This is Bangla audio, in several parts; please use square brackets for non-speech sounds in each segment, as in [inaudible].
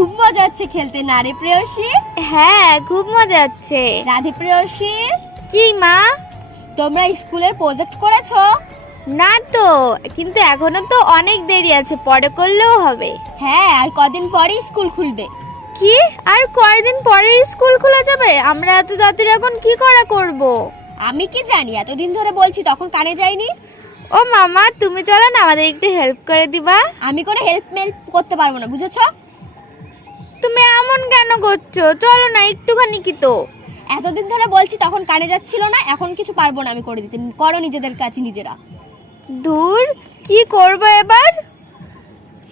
খুব মজা হচ্ছে খেলতে না রে প্রেয়সী? হ্যাঁ খুব মজা হচ্ছে রাধে প্রেয়সী? কি মা? তোমরা স্কুলের প্রজেক্ট করেছ? না তো কিন্তু এখনও তো অনেক দেরি আছে পরে করলেও হবে। হ্যাঁ আর কদিন পরে স্কুল খুলবে। কি? আর কয়দিন পরে স্কুল খোলা যাবে? আমরা এত তাড়াতাড়ি এখন কি করা করব? আমি কি জানি এতদিন ধরে বলছি তখন কানে যায়নি। ও মামা তুমি চলো না আমাদের একটু হেল্প করে দিবা। আমি কোনো হেল্প মেল্প করতে পারব না বুঝেছ? তুমি এমন কেন করছ? চলো না একটুখানি কি তো? এতদিন ধরে বলছি তখন কানে যাচ্ছিল না এখন কিছু পারব না আমি করে দিতে। করো নিজেদের কাছে নিজেরা। দূর কি করব এবার?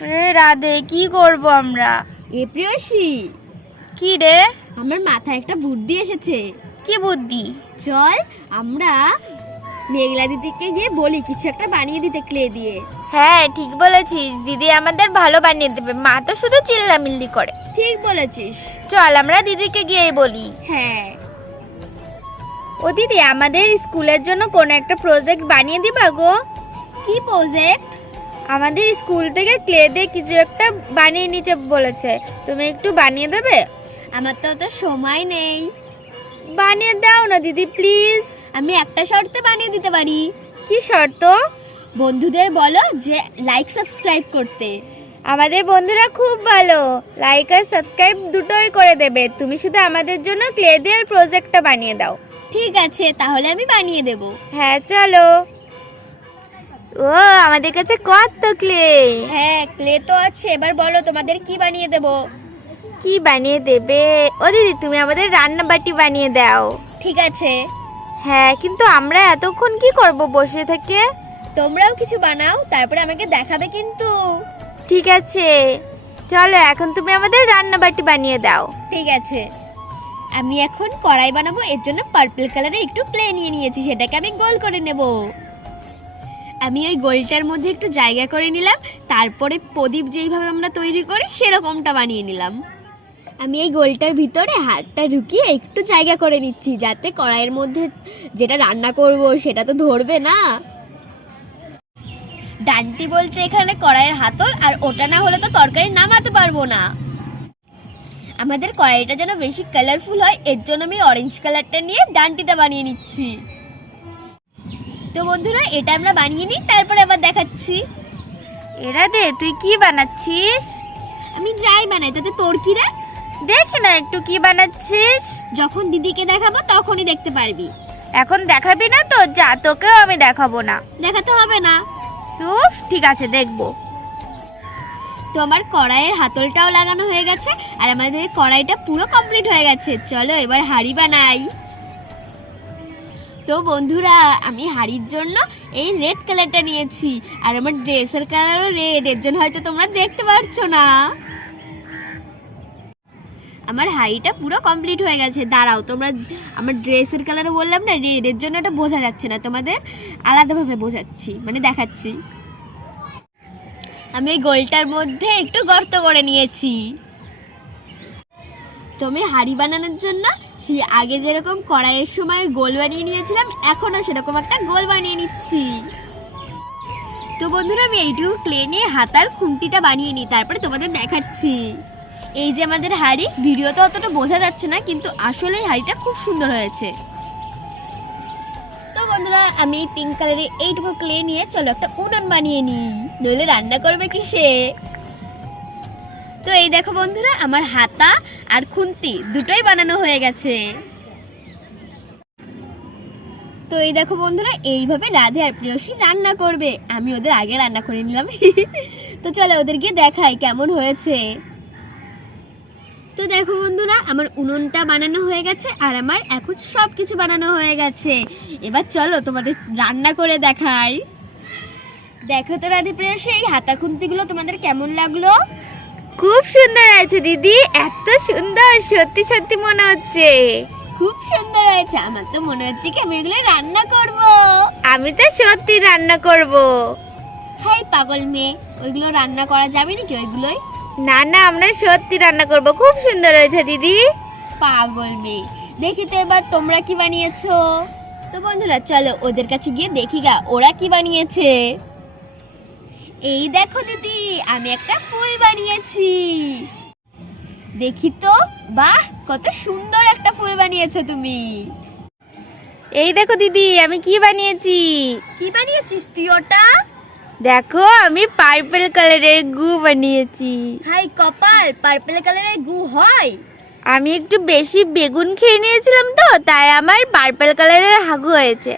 রে রাধে কি করব আমরা? এ প্রিয়সী। কি রে? আমার মাথায় একটা বুদ্ধি এসেছে। কি বুদ্ধি? চল আমরা মেঘলা দিদিকে গিয়ে বলি কিছু একটা বানিয়ে দিতে ক্লে দিয়ে। হ্যাঁ ঠিক বলেছিস। দিদি আমাদের ভালো বানিয়ে দেবে। মা তো শুধু চিল্লামিল্লি করে। ঠিক বলেছিস। চল আমরা দিদিকে গিয়ে বলি। হ্যাঁ। ও দিদি আমাদের স্কুলের জন্য কোনো একটা প্রজেক্ট বানিয়ে দিবা গো। কি প্রজেক্ট আমাদের স্কুল থেকে ক্লে দিয়ে কিছু একটা বানিয়ে নিতে বলেছে। তুমি একটু বানিয়ে দেবে? আমার তো অত সময় নেই। বানিয়ে দাও না দিদি প্লিজ। আমি একটা শর্তে বানিয়ে দিতে পারি। কি শর্ত? বন্ধুদের বলো যে লাইক সাবস্ক্রাইব করতে। আমাদের বন্ধুরা খুব ভালো। লাইক আর সাবস্ক্রাইব দুটোই করে দেবে। তুমি শুধু আমাদের জন্য ক্লে দিয়ে প্রজেক্টটা বানিয়ে দাও। ঠিক আছে তাহলে আমি বানিয়ে দেব। হ্যাঁ চলো। ও আমাদের কাছে কত ক্লে হ্যাঁ ক্লে তো আছে। এবার বলো তোমাদের কি বানিয়ে দেব? কি বানিয়ে দেবে? ও দিদি তুমি আমাদের রান্না বাটি বানিয়ে দাও। ঠিক আছে। হ্যাঁ কিন্তু আমরা এতক্ষণ কি করব বসে থেকে? তোমরাও কিছু বানাও তারপরে আমাকে দেখাবে কিন্তু। ঠিক আছে। চলো এখন তুমি আমাদের রান্না বাটি বানিয়ে দাও। ঠিক আছে। আমি এখন কড়াই বানাবো এর জন্য পার্পল কালারে একটু ক্লে নিয়ে নিয়েছি সেটাকে আমি গোল করে নেব। আমি ওই গোলটার মধ্যে একটু জায়গা করে নিলাম তারপরে প্রদীপ যেইভাবে আমরা তৈরি করি সেরকমটা বানিয়ে নিলাম। আমি এই গোলটার ভিতরে হাতটা ঢুকিয়ে একটু জায়গা করে নিচ্ছি, যাতে কড়াইয়ের মধ্যে যেটা রান্না করব সেটা তো ধরবে না। ডান্টি বলতে এখানে কড়াইয়ের হাতল, আর ওটা না হলে তো তরকারি নামাতে পারব না। আমাদের কড়াইটা যেন বেশি কালারফুল হয়, এর জন্য আমি অরেঞ্জ কালারটা নিয়ে ডান্টিটা বানিয়ে নিচ্ছি। তো বন্ধুরা, এটা আমরা বানিয়ে নিই, তারপরে আবার দেখাচ্ছি। এরা দে, তুই কি বানাচ্ছিস? আমি যাই বানাই, তাতে তোর কি রে? দেখি না একটু কি বানাচ্ছিস? যখন দিদিকে দেখাবো তখনই দেখতে পারবি। এখন দেখাবি না তো? যা তোকেও আমি দেখাবো না। দেখাতে হবে না। উফ ঠিক আছে দেখব। তো আমার কড়াইয়ের হাতলটাও লাগানো হয়ে গেছে আর আমাদের কড়াইটা পুরো কমপ্লিট হয়ে গেছে। চলো এবার হাঁড়ি বানাই। তো বন্ধুরা আমি হাঁড়ির জন্য এই রেড কালারটা নিয়েছি। আর আমার ড্রেসের কালারও রেড এর জন্য হয়তো তোমরা দেখতে পারছ না। আমার হাঁড়িটা পুরো কমপ্লিট হয়ে গেছে। দাঁড়াও, তোমরা আমার ড্রেসের কালারও বললাম না রেড এর জন্য এটা বোঝা যাচ্ছে না, তোমাদের আলাদাভাবে বোঝাচ্ছি মানে দেখাচ্ছি। আমি এই গোলটার মধ্যে একটু গর্ত করে নিয়েছি। তুমি হাঁড়ি বানানোর জন্য সেই আগে যেরকম কড়াইয়ের সময় গোল বানিয়ে নিয়েছিলাম, এখনও সেরকম একটা গোল বানিয়ে নিচ্ছি। তো বন্ধুরা, আমি এইটুকু ক্লে নিয়ে হাতার খুন্তিটা বানিয়ে নিই, তারপরে তোমাদের দেখাচ্ছি। এই যে আমাদের হাঁড়ি ভিডিওতে অতটা বোঝা যাচ্ছে না, কিন্তু আসলে এই হাঁড়িটা খুব সুন্দর হয়েছে। তো বন্ধুরা, আমি পিঙ্ক কালারের এইটুকু ক্লে নিয়ে চলো একটা উনুন বানিয়ে নিই, নইলে রান্না করবে কিসে? তো এই দেখো বন্ধুরা, আমার হাতা আর খুন্তি দুটোই বানানো হয়ে গেছে। তো এই দেখো বন্ধুরা, এইভাবে রাধে আর প্রিয়সী রান্না করবে। আমি ওদের আগে রান্না করে নিলাম। [laughs] তো চলো ওদের গিয়ে দেখাই কেমন হয়েছে। তো দেখো বন্ধুরা আমার উনুনটা বানানো হয়ে গেছে আর আমার এখন সব কিছু বানানো হয়ে গেছে। এবার চলো তোমাদের রান্না করে দেখাই। দেখো তো রাধে প্রেয়সী এই হাতা খুন্তিগুলো তোমাদের কেমন লাগল? খুব সুন্দর হয়েছে দিদি। এত সুন্দর সত্যি সত্যি মনে হচ্ছে। খুব সুন্দর হয়েছে আমার তো মনে হচ্ছে কি আমি এগুলো রান্না করব। আমি তো সত্যি রান্না করব। হাই পাগল মেয়ে ওইগুলো রান্না করা যাবে নাকি ওইগুলোই? না না আমরা সত্যি রান্না করব। খুব সুন্দর হয়েছে দিদি। পাগল মেয়ে। দেখি তো এবার তোমরা কি বানিয়েছো? তো বন্ধুরা চলো ওদের কাছে গিয়ে দেখি গা ওরা কি বানিয়েছে? এই দেখো দিদি আমি একটা ফুল বানিয়েছি। দেখি তো বাহ কত সুন্দর একটা ফুল বানিয়েছো তুমি। এই দেখো দিদি আমি কি বানিয়েছি? কি বানিয়েছিস তুই ওটা? দেখো আমি পার্পল কালারের গু বানিয়েছি। হাই কপাল পার্পল কালারের গু হয়? আমি একটু বেশি বেগুন খেয়ে নিয়েছিলাম তো তাই আমার পার্পল কালারের হাগু হয়েছে।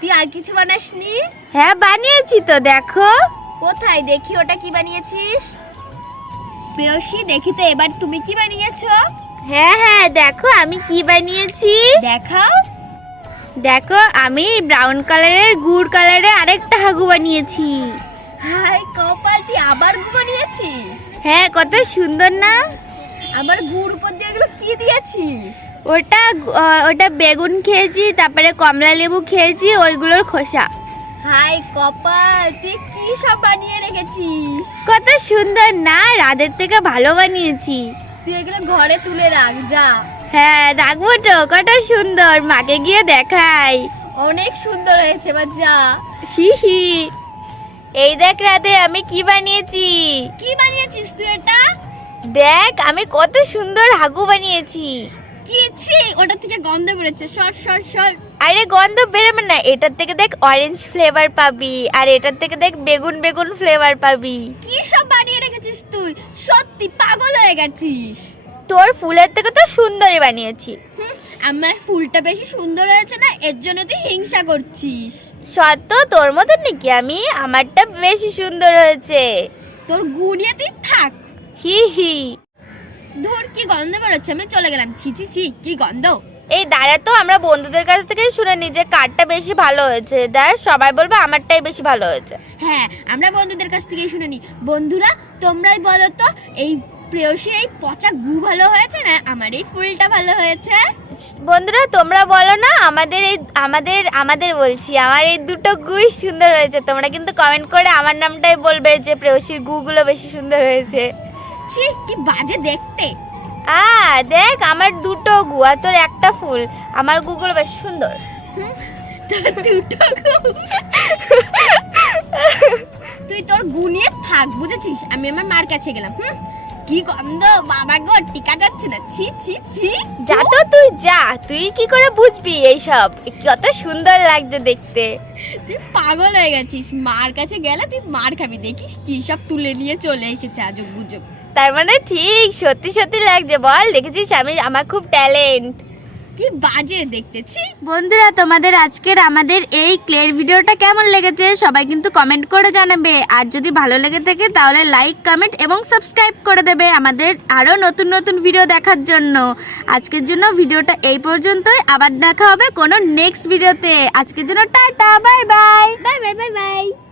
তুই আর কিছু বানাসনি? হ্যাঁ বানিয়েছি তো দেখো। কোথায়? দেখি ওটা কি বানিয়েছিস? প্রেয়সী দেখি তো এবার তুমি কি বানিয়েছো। হ্যাঁ হ্যাঁ দেখো আমি কি বানিয়েছি। দেখাও। দেখো আমি ব্রাউন কালারের গুড় কালারের আরেকটা হাগু বানিয়েছি। হাই কপাল তুই আবার গু বানিয়েছিস? হ্যাঁ কত সুন্দর না? আবার গুড় উপর দিয়ে এগুলো কি দিয়েছিস? ওটা ওটা বেগুন খেয়েছি তারপরে কমলা লেবু খেয়েছি ওইগুলোর খোসা। হাই কপাল তুই কি সব বানিয়ে রেখেছিস? কত সুন্দর না? রাদের থেকে ভালো বানিয়েছি। তুই এগুলো ঘরে তুলে রাখ যা। হ্যাঁ রাখব তো কত সুন্দর মাকে গিয়ে দেখাই। অনেক সুন্দর হয়েছে এবার যা। হি হি। এই দেখ রাতে আমি কি বানিয়েছি? কি বানিয়েছিস তুই এটা? দেখ আমি কত সুন্দর হাগু বানিয়েছি। কি ছি ওটা থেকে গন্ধ বেরোচ্ছে সর সর সর। আরে গন্ধ বেরোবে না এটার থেকে দেখ অরেঞ্জ ফ্লেভার পাবি আর এটার থেকে দেখ বেগুন বেগুন ফ্লেভার পাবি। কি সব বানিয়ে রেখেছিস তুই? সত্যি পাগল হয়ে গেছিস। তোর ফুলের থেকে তো সুন্দরই বানিয়েছি। আমার ফুলটা বেশি সুন্দর হয়েছে না এর জন্য তুই হিংসা করছিস। সত্য তোর মতন নাকি? আমি আমারটা বেশি সুন্দর হয়েছে। তোর গুড়িয়ে তুই থাক। হি হি। ধর কি গন্ধ বেরোচ্ছে আমি চলে গেলাম। ছি ছি ছি কি গন্ধ? এই দাঁড়া তো আমরা বন্ধুদের কাছ থেকে শুনে নিই যে কারটা বেশি ভালো হয়েছে। দেখ সবাই বলবে আমারটাই বেশি ভালো হয়েছে। হ্যাঁ আমরা বন্ধুদের কাছ থেকে শুনে নিই বন্ধুরা তোমরাই বলো তো এই প্রেয়সীর এই পচা গু ভালো হয়েছে না? আমার এই ফুলটা ভালো হয়েছে। বন্ধুরা তোমরা বলো না আমাদের এই আমাদের আমাদের বলছি আমার এই দুটো গুই সুন্দর হয়েছে। তোমরা কিন্তু কমেন্ট করে আমার নামটাই বলবে যে প্রেয়সীর গুগুলো বেশি সুন্দর হয়েছে। ছি কি বাজে দেখতে। আ দেখ আমার দুটো গু আর তোর একটা ফুল। আমার গুগুলো বেশ সুন্দর। তোর দুটো গু। তুই তোর গু নিয়ে থাক বুঝেছিস? আমি আমার মার কাছে গেলাম হুম? কি গন্ধ? বাবা গো টিকা যাচ্ছে না। ছি ছি ছি। যা তো তুই যা তুই কি করে বুঝবি এইসব? কত সুন্দর লাগছে দেখতে। তুই পাগল হয়ে গেছিস। মার কাছে গেলে তুই মার খাবি। দেখিস কি সব তুলে নিয়ে চলে এসেছে আজব গুজব। তার মানে ঠিক সত্যি সত্যি লাগছে। বল দেখেছিস আমি আমার খুব ট্যালেন্ট কি বাজে দেখতেছি। বন্ধুরা তোমাদের আজকের আমাদের এই ক্লের ভিডিওটা কেমন লেগেছে সবাই কিন্তু কমেন্ট করে জানাবে। আর যদি ভালো লেগে থাকে তাহলে লাইক কমেন্ট এবং সাবস্ক্রাইব করে দেবে আমাদের আরও নতুন নতুন ভিডিও দেখার জন্য। আজকের জন্য ভিডিওটা এই পর্যন্তই। আবার দেখা হবে কোনো নেক্সট ভিডিওতে আজকের জন্য tata bye bye bye bye bye bye